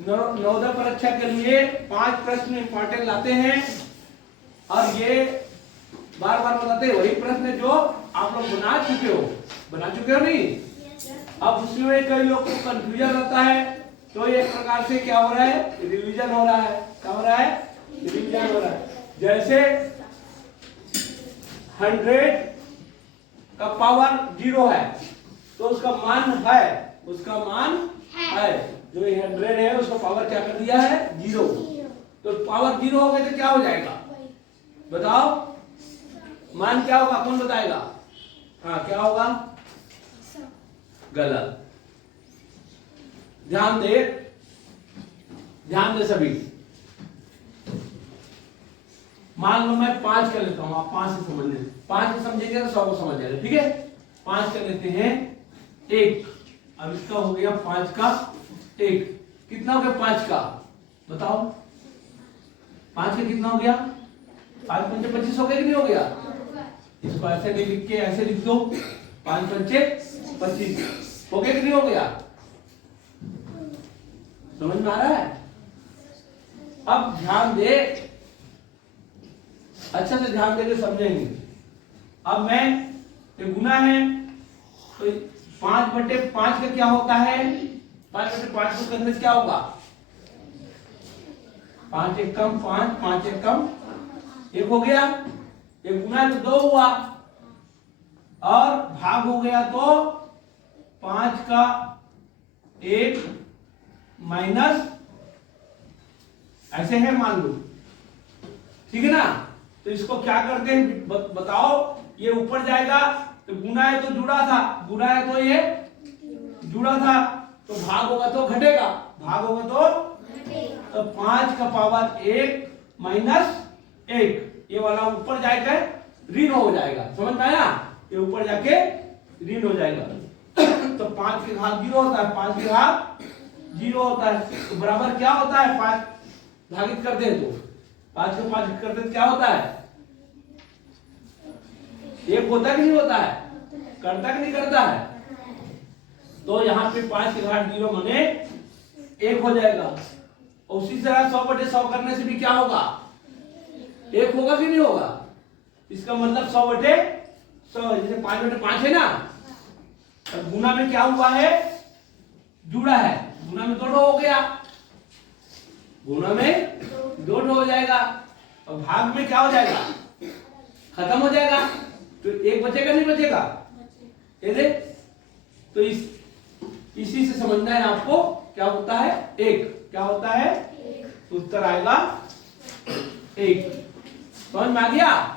नवोदय परीक्षा के लिए 5 प्रश्न इंपॉर्टेंट लाते हैं और ये बार बार बताते हैं वही प्रश्न जो आप लोग बना चुके हो नहीं। अब उसमें कई लोग को कंफ्यूजन रहता है, तो एक प्रकार से क्या हो रहा है, रिवीजन हो रहा है। क्या हो रहा है? रिवीजन हो रहा है। जैसे 100 का पावर 0 है तो उसका मान है जो 100 है उसका पावर क्या कर दिया है? 0। तो पावर 0 हो गए तो क्या हो जाएगा बताओ? मान क्या होगा? कौन बताएगा? हाँ, क्या होगा? गलत। ध्यान दे सभी। मान लो मैं 5 कर लेता हूं, आप 5 से समझ लें। 5 से समझेंगे तो 100 को समझ जाएगा। ठीक है, 5 कर लेते हैं 1। अब इसका हो गया 5 का 1। कितना हो गया 5 का? बताओ 5 का कितना हो गया? 5 पंचे 25 हो गया कि नहीं हो गया? इसको ऐसे नहीं लिख के ऐसे लिख दो, 5 पंचे 25 हो गया कि नहीं हो गया? समझ में आ रहा है? अब ध्यान दे, अच्छा से ध्यान देकर समझेंगे। अब मैं ये गुना है तो 5/5 का क्या होता है? 5/5 को करने से क्या होगा? 5 एक कम 5, 5 एक कम 1 हो गया। ये गुना है तो 2 हुआ और भाग हो गया तो 5 का 1 माइनस ऐसे है मान लो। ठीक है ना? तो इसको क्या करते हैं बताओ? ये ऊपर जाएगा तो गुना है तो जुड़ा था, गुना है तो ये जुड़ा था, तो भाग होगा तो घटेगा, भाग होगा तो 5 का पावर 1 माइनस 1 ये वाला ऊपर जाएगा ऋण हो जाएगा। समझ में आया? ये ऊपर जाके ऋण हो जाएगा। तो 5 के घात 0 होता है, 5 के घात 0 होता है तो बराबर क्या होता है? 5 भागित करते हैं तो 5 को 5 करते तो क्या होता है? 1 होता कि नहीं होता है? करता कि नहीं करता है? तो यहाँ पे 5 के घात 0 माने 1 हो जाएगा। उसी तरह 100/100 करने से भी क्या होगा? 1 होगा कि नहीं होगा? इसका मतलब 100/100 जैसे 5/5 है ना, तो गुना में क्या हुआ है? जुड़ा है। गुना में 2 हो गया, गुना में 2 हो जाएगा और भाग में क्या हो जाएगा? खत्म हो जाएगा। तो 1 बचेगा नहीं बचेगा? ये देख, तो इसी से समझना है आपको क्या होता है 1। क्या होता है? उत्तर आएगा 1। समझ में आ गया?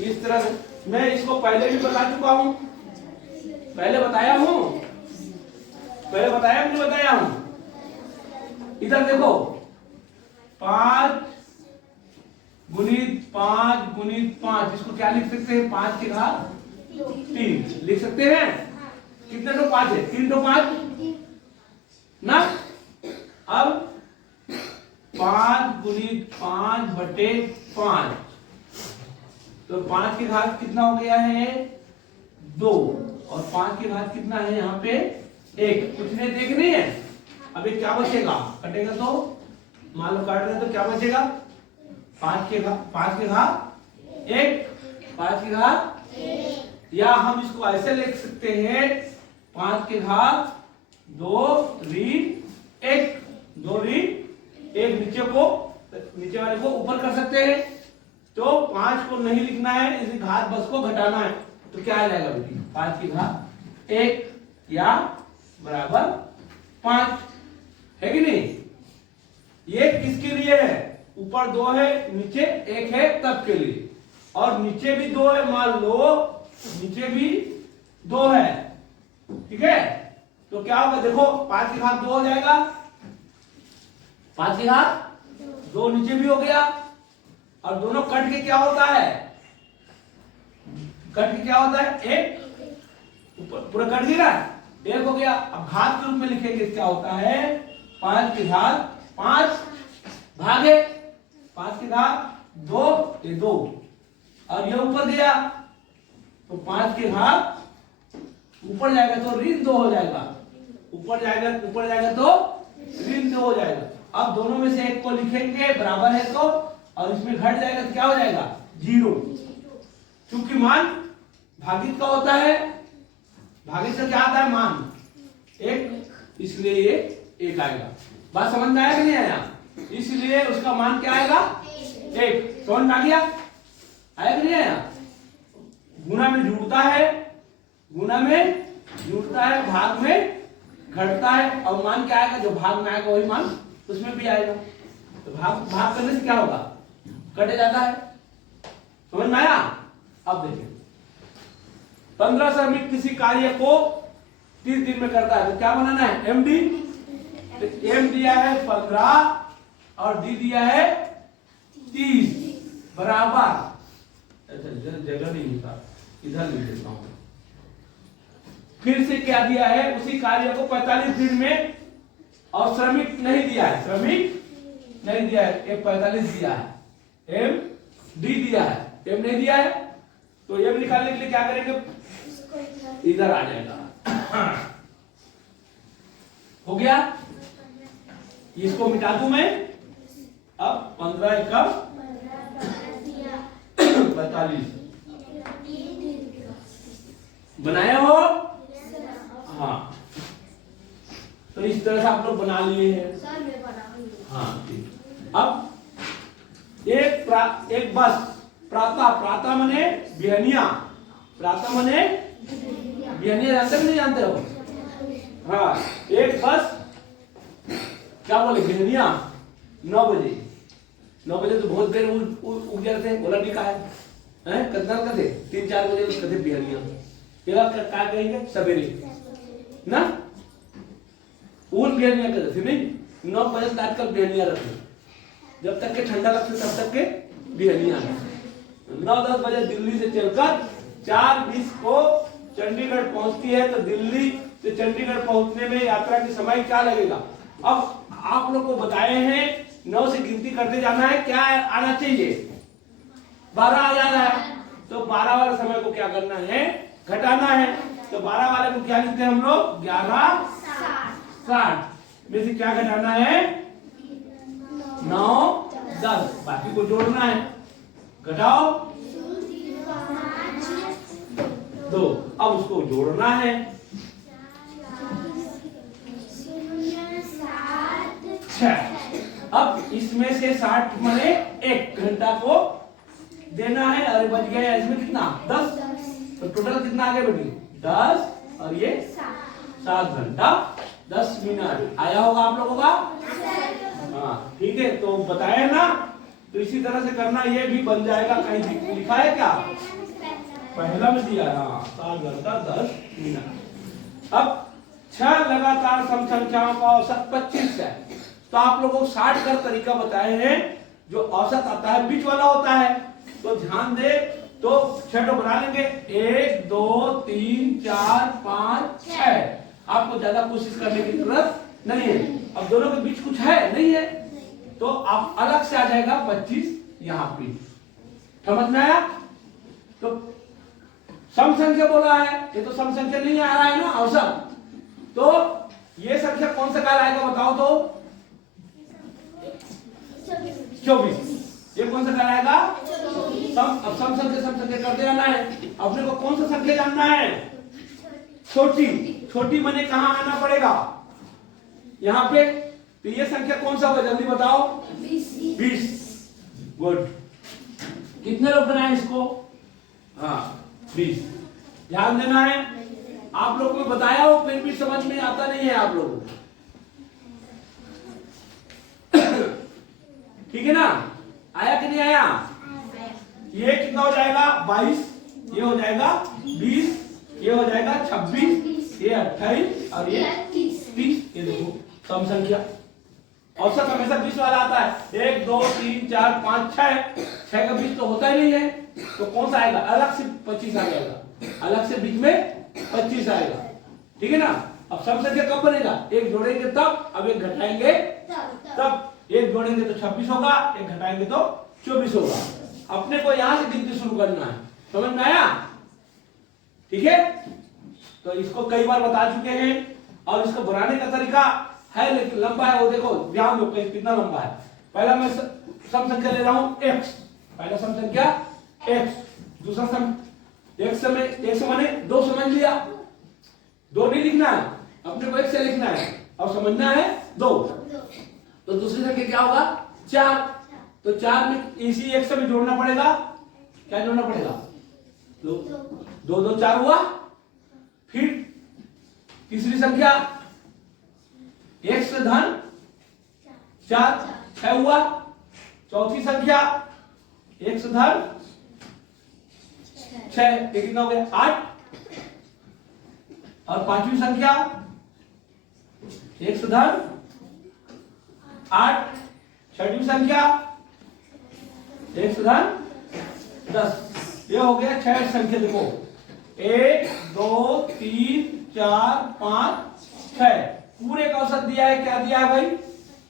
इस तरह से मैं इसको पहले भी बता चुका हूं, पहले बताया हूं, पहले बताया कि नहीं बताया हूं? इधर देखो 5 गुणित 5 गुणित 5 इसको क्या लिख सकते हैं? 5 के घात 3 लिख सकते हैं। कितने तो 5 है? 3 तो 5 ना। अब 5 गुणित 5/5 तो 5 के घात कितना हो गया है? 2 और 5 के घात कितना है यहाँ पे? 1। कुछ नहीं देखनी है। अभी क्या बचेगा? कटेगा तो मान लो काट रहे तो क्या बचेगा? 5 के घात 1, 5 के घात 1। या हम इसको ऐसे लिख सकते हैं 5 के घात 2 ऋण 1, 2 ऋण 1। नीचे वाले को ऊपर कर सकते हैं। तो 5 को नहीं लिखना है, इसी घात बस को घटाना है। तो क्या आ जाएगा बेटी? 5 की घात 1 या बराबर 5 है कि नहीं? ये किसके लिए है? ऊपर 2 है नीचे 1 है तब के लिए, और नीचे भी 2 है। मान लो नीचे भी 2 है, ठीक है? तो क्या होगा? देखो 5 की घात 2 हो जाएगा, 5 की घात 2 नीचे भी हो गया और दोनों कट के क्या होता है? कट के क्या होता है? 1 ऊपर पूरा कट गया, 1 हो गया। अब घात के रूप में लिखेंगे क्या होता है? 5 की घात 5 भागे 5 की घात 2 ये 2 और ये ऊपर गया तो 5 की घात ऊपर जाएगा तो ऋण 2 हो जाएगा, ऊपर जाएगा तो ऋण 2 हो जाएगा। अब दोनों में से एक को लिखेंगे बराबर है तो, और इसमें घट जाएगा तो क्या हो जाएगा 0। क्योंकि मान भागित का होता है, भागित से क्या आता है मान 1, इसलिए ये 1 आएगा। बात समझ में आया कि नहीं आया? इसलिए उसका मान क्या आएगा 1। समझ में आ गया? आया कि नहीं आया? गुना में जुड़ता है, भाग में घटता है, और मान क्या आएगा जो भाग में आएगा वही मान उसमें भी आएगा। तो भाग करने से क्या होगा कटे जाता है। समझ में आया? अब देखिए 15 श्रमिक किसी कार्य को 30 दिन में करता है तो क्या बनाना है एमडी। तो एम दिया है 15 और डी दिया है 30 बराबर। अच्छा जगह नहीं होता, इधर लिख देता हूं। फिर से क्या दिया है उसी कार्य को 45 दिन में, और श्रमिक नहीं दिया है, एक 45 दिया है, एम डी दिया है, एम नहीं दिया है। तो एम निकालने के लिए क्या करेंगे इधर आ जाएगा। हो गया, इसको मिटा दूं मैं। अब 15 एकम 45 बनाए हो? हाँ, तो इस तरह से आप लोग बना लिए हैं। हाँ ठीक। अब एक बस प्रातः मने बिहनिया, जानते हो नहीं जानते हो? हाँ, एक बस क्या बोले बिहनिया 9 बजे तो बहुत देर उठ जाते हैं, बोला नहीं कहा है कितना करते 3-4 बजे करते बिहनिया, क्या कहेंगे सवेरे ना, उन बिहनिया करते नहीं 9 बजे तक आजकल बिहनिया रखते, जब तक के ठंडा लगता तब तक के बिहनिया। 9-10 बजे दिल्ली से चलकर 4:20 को चंडीगढ़ पहुंचती है। तो दिल्ली से चंडीगढ़ पहुंचने में यात्रा के समय क्या लगेगा? अब आप लोग को बताए हैं 9 से गिनती करते जाना है, क्या आना चाहिए 12 आ जाना है। तो 12 वाले समय को क्या करना है घटाना है। तो 12 वाले को क्या लिखते हैं हम लोग 11:60 में से क्या घटाना है 9-10, बाकी को जोड़ना है। घटाओ 2, अब उसको जोड़ना है 6। अब इसमें से 60 माने 1 घंटा को देना है, अरे बच गया इसमें कितना 10, तो टोटल कितना आगे बेटी 10 और ये 7 घंटा 10 मिनट आया होगा आप लोगों का। हाँ ठीक है, तो बताया ना, तो इसी तरह से करना, ये भी बन जाएगा। कहीं लिखा है क्या? पहला में दिया है 7 घंटा 10 मिनट। अब 6 लगातार सम संख्याओं का औसत 25 है। तो आप लोगों को 60 का तरीका बताए हैं, जो औसत आता है बीच वाला होता है। तो ध्यान दे, तो 6 बना लेंगे 1 2 3 4 5 6। आपको ज्यादा कोशिश करने की जरूरत नहीं है। अब दोनों के बीच कुछ है नहीं है, तो आप अलग से आ जाएगा 25 यहाँ पे। समझ में आया? तो सम संख्या बोला है, ये तो सम संख्या नहीं आ रहा है ना औसत। तो ये संख्या कौन सा काल आएगा बताओ तो 24। ये कौन सा काल आएगा अब सम संख्या करते जाना है। अपने को कौन सा संख्या जानना है छोटी मने कहाँ आना पड़ेगा यहाँ पे। तो ये संख्या कौन सा होगा जल्दी बताओ 20। गुड, कितने लोग बनाए इसको? हाँ 20। ध्यान देना है, आप लोगों को बताया हो फिर भी समझ में आता नहीं है आप लोगों को। ठीक है ना? आया कि नहीं आया? ये कितना हो जाएगा 22, ये हो जाएगा 20, ये हो जाएगा 26, ये 28 और ये 30। ये देखो सम संख्या औसत हमेशा 20 वाला आता है। 1 2 3 4 5 6 का 20 तो होता ही नहीं है। तो कौन सा आएगा? अलग से 25 आ जाएगा, अलग से बीच में 25 आएगा। ठीक है ना? अब सम संख्या कब बनेगा? एक जोड़ेंगे तब, अब एक घटाएंगे तब। एक जोड़ेंगे तो 26 होगा, एक घटाएंगे तो 24 होगा। अपने को यहां से गिनती शुरू करना है। समझ में आया? ठीक है, तो इसको कई बार बता चुके हैं और इसको बनाने का तरीका है, लेकिन लंबा है वो देखो, ध्यान दो कितना लंबा है। पहला मैं सम संख्या ले रहा हूं x, पहला सम संख्या x, दूसरा सम x माने 2 समझ लिया, 2 नहीं लिखना है अपने को, x से लिखना है और समझना है 2। तो दूसरी संख्या क्या होगा 4, तो 4 में इसी x में जोड़ना पड़ेगा, क्या जोड़ना पड़ेगा 2 2 2 4 हुआ। फिर तीसरी संख्या x धन 4 6 हुआ। चौथी संख्या x धन 6, ये कितना हो गया 8। और पांचवी संख्या x धन 8। छठवीं संख्या x धन 10। ये हो गया 6 संख्या। देखो 1 2 3 4 5 6, पूरे का औसत दिया है, क्या दिया है भाई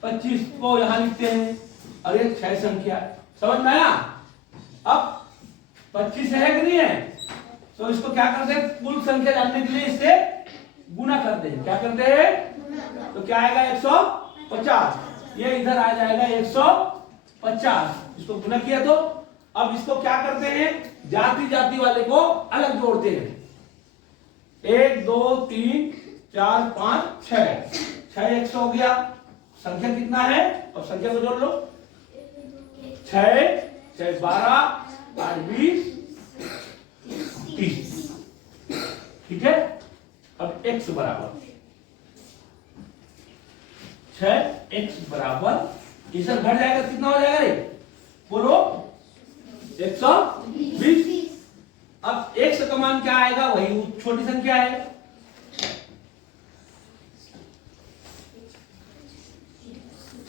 25 को यहां लिखते हैं और ये 6 संख्या। समझ में आया? अब 25 है कि नहीं है, तो इसको क्या करते हैं कुल संख्या जानने के लिए इससे गुना करते हैं। क्या करते हैं? तो क्या आएगा 150, ये इधर आ जाएगा 150, इसको गुना किया। तो अब इसको क्या करते हैं जाति जाति वाले को अलग जोड़ते हैं। 1 2 3 4 5 6, 6 100 हो गया। संख्या कितना है और संख्या को जोड़ लो, 6 6 12 8 20 30, ठीक है। अब x बराबर 6x बराबर इसे घट जाएगा, कितना हो जाएगा रे बोलो 120। अब x का मान क्या आएगा, वही छोटी संख्या है,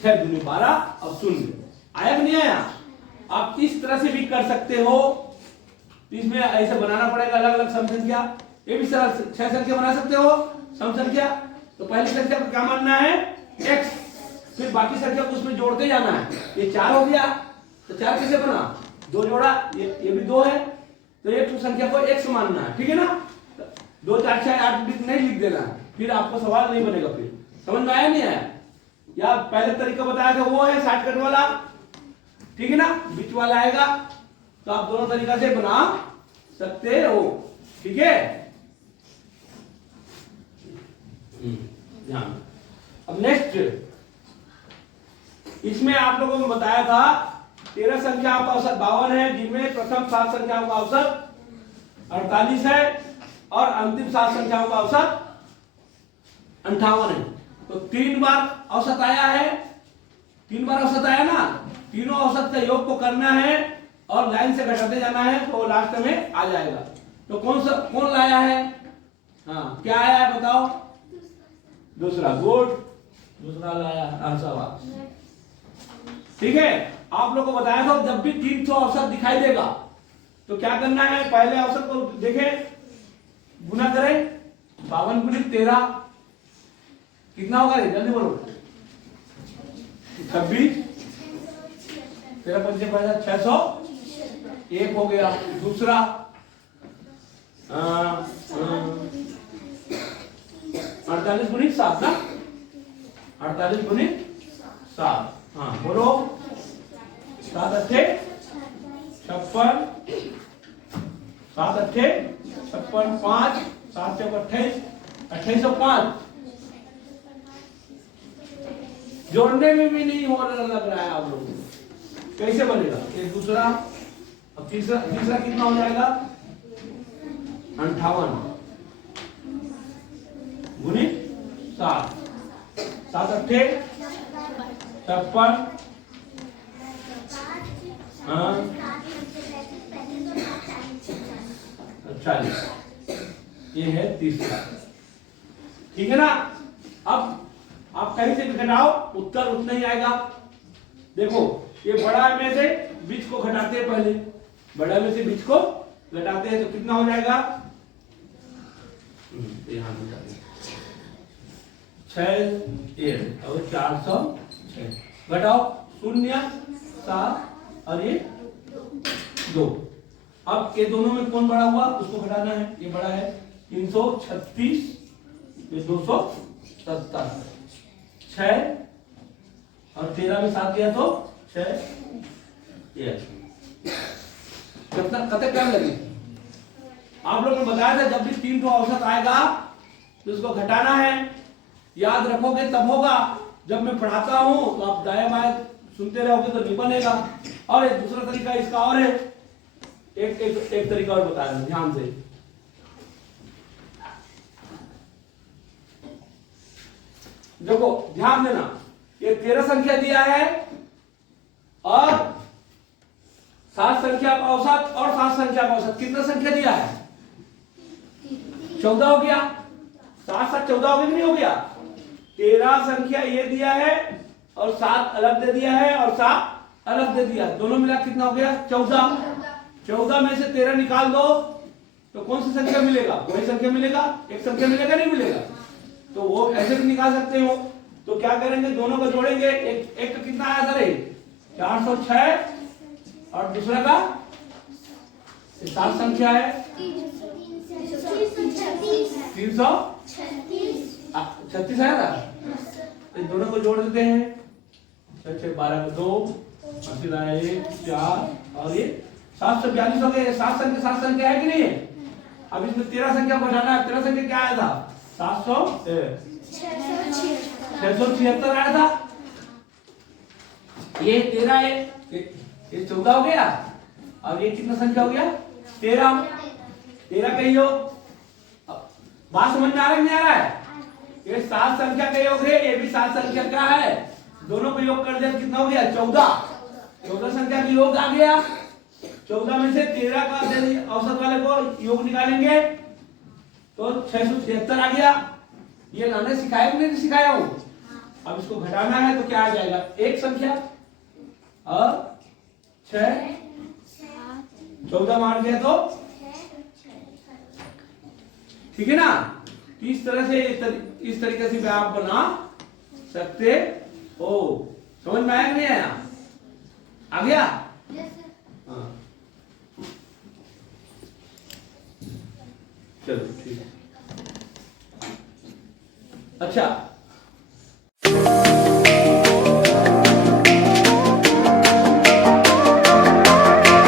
छह दूनी 12। अब 0 आया कि नहीं आया? आप इस तरह से भी कर सकते हो, इसमें ऐसे बनाना पड़ेगा अलग अलग सम संख्या। ये भी 6 संख्या बना सकते हो सम संख्या। तो पहली संख्या को क्या मानना है x, फिर बाकी संख्या को उसमें जोड़ते जाना है। ये 4 हो गया, तो 4 कैसे बना 2 जोड़ा, ये भी 2 है, तो एक संख्या को x मानना है, ठीक है ना। 2 4 6 8 नहीं लिख देना, फिर आपको सवाल नहीं बनेगा। फिर समझ में आया नहीं आया? या पहले तरीका बताया था वो है शॉर्टकट वाला, ठीक है ना, बीच वाला आएगा। तो आप दोनों तरीका से बना सकते हो, ठीक है। ध्यान। अब नेक्स्ट, इसमें आप लोगों को बताया था 13 संख्याओं का औसत 52 है, जिनमें प्रथम 7 संख्याओं का औसत 48 है और अंतिम 7 संख्याओं का औसत 58 है। तो 3 बार औसत आया है, 3 बार औसत आया ना, तीनों औसत का योग को करना है और लाइन से घटाते जाना है, तो लास्ट में आ जाएगा। तो कौन लाया है? हाँ, क्या आया है बताओ? दूसरा, गुड, दूसरा लाया शाबाश, ठीक है। आप लोगों को बताया था जब भी 300 औसत दिखाई देगा तो क्या करना है, पहले औसत को देखें, गुना करें, 52 गुणित 13 कितना होगा रे, जल्दी बोलो 26, 13 पंचे 600, 1 हो गया। दूसरा 48 गुणित 7 ना, 48 गुणित 7, हाँ बोलो 7 अट्ठे 56, 7 अट्ठे 56, 5 7 चौक 28, 2805। जोड़ने में भी नहीं हो रहा लग रहा है आप लोगों को, कैसे बनेगा ये दूसरा। अब तीसरा कितना हो जाएगा 58 गुणित 7, 7 अट्ठे 56, हाँ 40, ये है तीसरा, ठीक है ना। अब आप कहीं से भी घटाओ उत्तर उतना ही आएगा। देखो ये बड़ा में से बीच को घटाते हैं, पहले बड़ा में से बीच को घटाते हैं, तो कितना हो जाएगा, यहां 6 और 406 घटाओ 0 7 और ये 2। अब ये दोनों में कौन बड़ा हुआ उसको घटाना है, ये बड़ा है, 336, 270, 6 और 13 में 7 दिया तो 6, कितना कतने टाइम लगे? आप लोगों ने बताया था जब भी 3 को औसत आएगा तो उसको घटाना है। याद रखोगे तब होगा। जब मैं पढ़ाता हूं तो आप दाएं बाएं सुनते रहोगे तो नहीं बनेगा। और एक दूसरा तरीका इसका और है, एक तरीका और बता रहा हूं, ध्यान से। देखो ध्यान देना, ये 13 संख्या दिया है और 7 संख्या का औसत और 7 संख्या का औसत। कितना संख्या दिया है? 14 हो गया। 7 7 14 हो गया कि नहीं हो गया? 13 संख्या ये दिया है और 7 अलग दे दिया है और 7 अलग दे दिया, दोनों मिला कितना हो गया? 14। 14 में से 13 निकाल दो तो कौन सी संख्या मिलेगा? वही संख्या मिलेगा। एक संख्या मिलेगा नहीं मिलेगा? तो वो ऐसे भी निकाल सकते हो। तो क्या करेंगे, दोनों को जोड़ेंगे। एक का कितना आया था रे? 406 और दूसरा का 7 संख्या है 336 आया था। तो दोनों को जोड़ देते हैं। 6 6 12 2 1 4 और ये 742 हो गए। 7 संख्या है कि नहीं है? अब इसमें 13 संख्या को घटाना है। 13 संख्या क्या आया था? 676 आया था। ये 13 है, ये 14 हो गया और ये कितना संख्या हो गया? 13 का योग। बात समझ में आ रहा है नहीं आ रहा है? ये 7 संख्या का योग है, ये भी 7 संख्या का है। दोनों को योग कर दिया कितना हो गया? 14 संख्या का योग आ गया। 14 में से 13 का औसत वाले को योग निकालेंगे तो 676 आ गया। ये लाने सिखाया कि नहीं सिखाया हूं? अब इसको घटाना है तो क्या आ जाएगा? एक संख्या और 6 14 मार दिया तो ठीक है ना। इस तरह से इस तरीके से भी आप बना सकते हो। समझ में आया कि नहीं आया? आ गया? हाँ चलो ठीक है। अच्छा